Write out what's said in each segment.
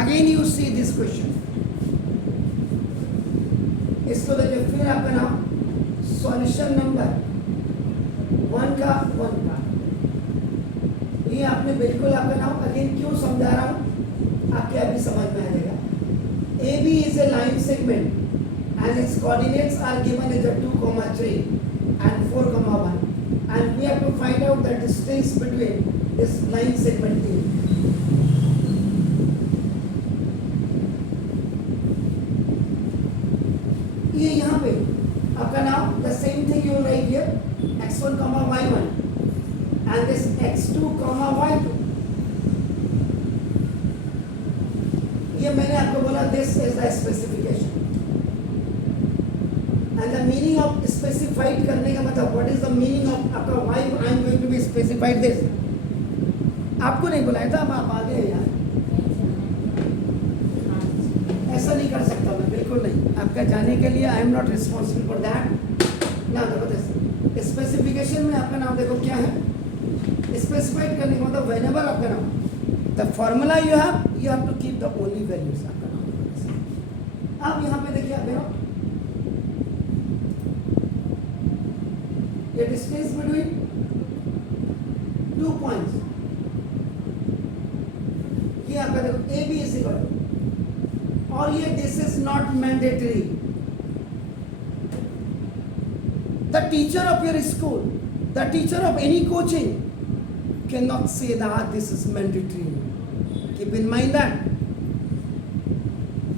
Again you see this question, इसको देखिए फिर आपका नाम सॉल्यूशन नंबर 1 का ये आपने बिल्कुल आपका नाम अगेन क्यों समझा रहा हूं, आपके अभी समझ में आ जाएगा। AB is a line segment and its coordinates are given as a 2, 3 and 4, 1 and we have to find out the distance between this line segment A. ये यहाँ पे आपका नाम the same thing you write here x1, y1 and this x2, y2. ये मैंने आपको बोला this is the specification and the meaning of specified करने का मतलब what is the meaning of आपका why I am going to be specified this, आपको नहीं बुलाया था, आप आ गए यार, ऐसा नहीं कर सकता मैं, बिल्कुल नहीं, आपका जाने के लिए I am not responsible for that. ना देखो स्पेसिफिकेशन में आपका नाम देखो क्या है, स्पेसिफाइड करने का मतलब व्हेनेवर आपका नाम the formula you have to keep the only values आपका नाम। अब यहाँ पे देखिए आप देखो ये डिस्टेंस बिटवीन 2 पॉइंट्स, ये आपका देखो A B is equal to, और ये this is not mandatory, the teacher of your school, the teacher of any coaching can not say that this is mandatory, keep in mind that.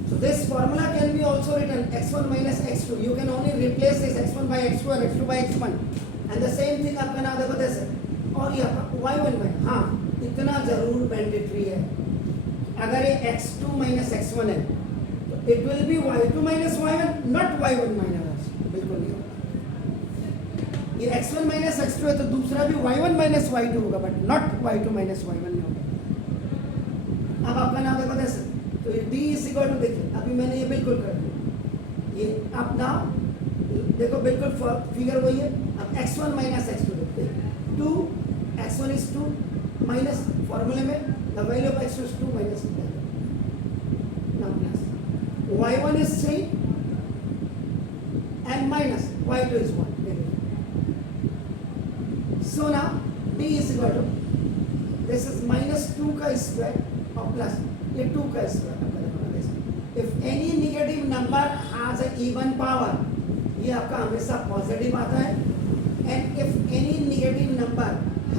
So this formula can be also written x1 minus x2, you can only replace this x1 by x2 or x2 by x1 and the same thing आपका नाम देखो जैसे, और ये आपका y1 by, हाँ इतना जरूर मैंडेटरी है, अगर ये x2 minus x1 है तो it will be y2 minus y1, not y1 minus, बिल्कुल नहीं होगा। ये x1 minus x2 है तो दूसरा भी y1 minus y2 होगा, but not y2 minus y1 नहीं होगा। अब आपका नाम देखो जैसे, तो ये d इज इक्वल टू, देखिए अभी मैंने ये बिल्कुल कर दिया, ये आप नाम देखो बिल्कुल फिगर वही है। अब x1 माइनस x2 देखते हैं, 2 x1 इज 2 माइनस फॉर्मूले में the value of x2 is 2 minus now plus y1 is 3 and minus y2 is 1, so now d is equal to this is minus 2 का स्क्वायर और plus ये 2 का स्क्वायर। If any negative number has a even power, ये आपका हमेशा positive आता है, and if any negative number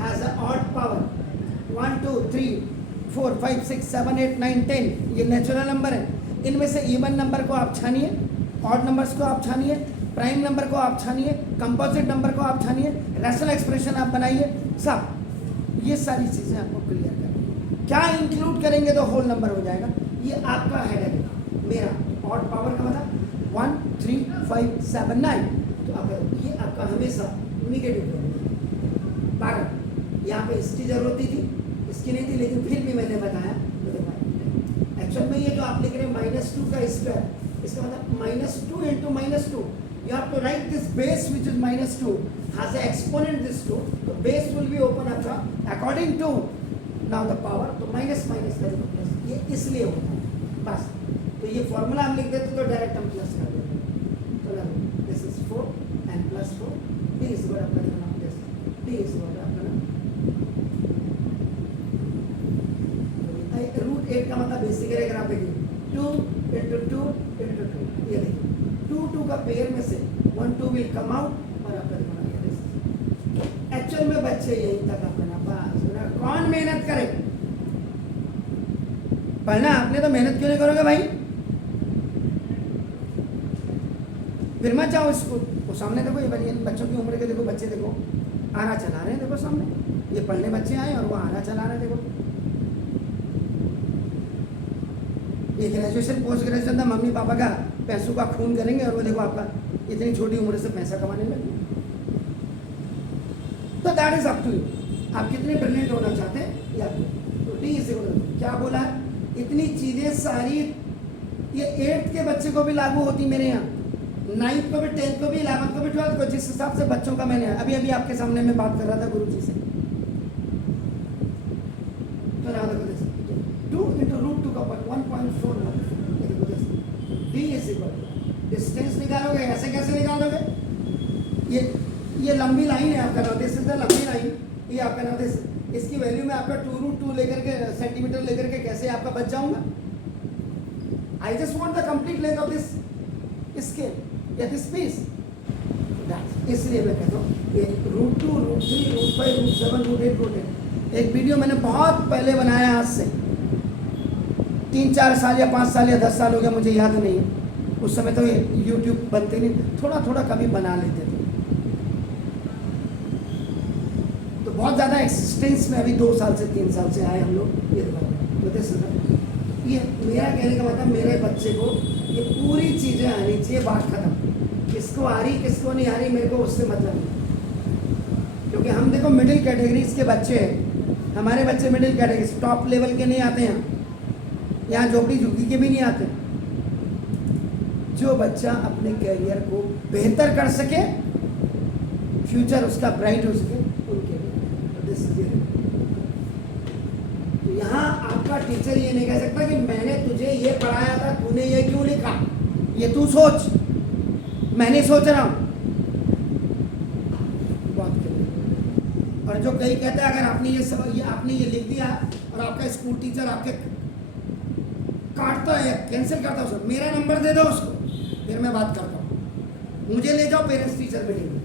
has a odd power 1 2 3 4 5 6 7 8 9 10, ये नेचुरल नंबर है, इनमें से इवन नंबर को आप छानिए, ऑड नंबर्स को आप छानिए, प्राइम नंबर को आप छानिए, कंपोजिट नंबर को आप छानिए, रैशनल एक्सप्रेशन आप बनाइए, सब ये सारी चीज़ें आपको क्लियर करनी, क्या इंक्लूड करेंगे तो होल नंबर हो जाएगा। ये आपका हेडेक है, मेरा ऑड पावर का मतलब 1 3 5 7 9, तो आप ये आपका हमेशा निगेटिव है। बारह यहाँ पे इसकी जरूरत थी, इसकी नहीं थी, लेकिन फिर भी मैंने बताया तो देखा एक्चुअल में ये जो आप लिख रहे हैं -2 का स्क्वायर, इसका मतलब -2 into -2, you have to write this base which is -2 has an exponent this 2, so base will be open after according to now the power, तो माइनस माइनस करेंगे प्लस, ये इसलिए होता है बस। तो ये फॉर्मूला हम लिख देते तो डायरेक्ट हम प्लस कर देते, तो this is 4 and plus 4, D is equal आपका नाम दिस, डी इज इक्वल आपका नाम रूट 8 का मतलब बेसिक है, अगर आप देखिए 2 into 2 into 2, ये देखिए 2 2 का पेयर में से 1 2 विल कम आउट और आपका बना गया। एक्चुअल में बच्चे यही तक आपका ना, बस कौन मेहनत करे, पढ़ना आपने तो मेहनत क्यों नहीं करोगे भाई, फिर मत जाओ स्कूल, वो सामने देखो ये बच्चों की उम्र के देखो बच्चे, देखो आना चला रहे हैं, देखो सामने ये पढ़ने बच्चे आए और वो आना चला रहे हैं, देखो ये ग्रेजुएशन पोस्ट ग्रेजुएशन था, मम्मी पापा का पैसों का खून करेंगे और वो देखो आपका इतनी छोटी उम्र से पैसा कमाने लगे। तो that is up to you, आप कितने ब्रिलियंट होना चाहते हैं या तो डी इज क्या बोला है, इतनी चीज़ें सारी ये 8th के बच्चे को भी लागू होती मेरे यहाँ, 9th को भी, 10th को भी, 11th को भी, 12th को, जिस हिसाब से बच्चों का मैंने अभी अभी आपके सामने मैं बात कर रहा था गुरु जी से, तो 2 into √2 का 1.4 डी इज इक्वल डिस्टेंस निकालोगे, ऐसे कैसे निकालोगे? ये लंबी लाइन है आपका नाम, दिस इज द लंबी लाइन, ये आपका नाम, दिस इसकी वैल्यू में आपका 2√2 लेकर के सेंटीमीटर लेकर के कैसे आपका बच जाऊंगा? I just want the complete length of this scale या दिस पीस। इसलिए मैं कहता हूँ ये √2, √3, √5, √7, √8, √8 एक वीडियो मैंने बहुत पहले बनाया, आज से 3-4 साल या 5 साल या 10 साल हो गया, मुझे याद नहीं है। उस समय तो ये यूट्यूब बनते नहीं, थोड़ा थोड़ा कभी बना लेते थे, तो बहुत ज़्यादा एक्सिस्टेंस में अभी 2 साल से 3 साल से आए हम लोग। ये मेरा कहने का मतलब मेरे बच्चे को ये पूरी चीज़ें आनी चाहिए, बात खत्म। किसको आ रही किसको नहीं आ रही मेरे को उससे मतलब नहीं, क्योंकि हम देखो मिडिल कैटेगरीज के बच्चे हैं, हमारे बच्चे मिडिल कैटेगरीज टॉप लेवल के नहीं आते हैं, यहाँ झोपड़ी झुग्गी के भी नहीं आते। जो बच्चा अपने कैरियर को बेहतर कर सके, फ्यूचर उसका ब्राइट हो सके, उनके लिए तो यहाँ आपका टीचर ये नहीं कह सकता कि मैंने तुझे ये पढ़ाया था, तूने ये क्यों लिखा, ये तू सोच, मैं नहीं सोच रहा हूँ। और जो कई कहते हैं अगर आपने ये लिख दिया और आपका स्कूल टीचर आपके काटता है, कैंसिल करता है उसको, मेरा नंबर दे दो उसको, फिर मैं बात करता हूँ, मुझे ले जाओ पेरेंट्स टीचर मीटिंग में।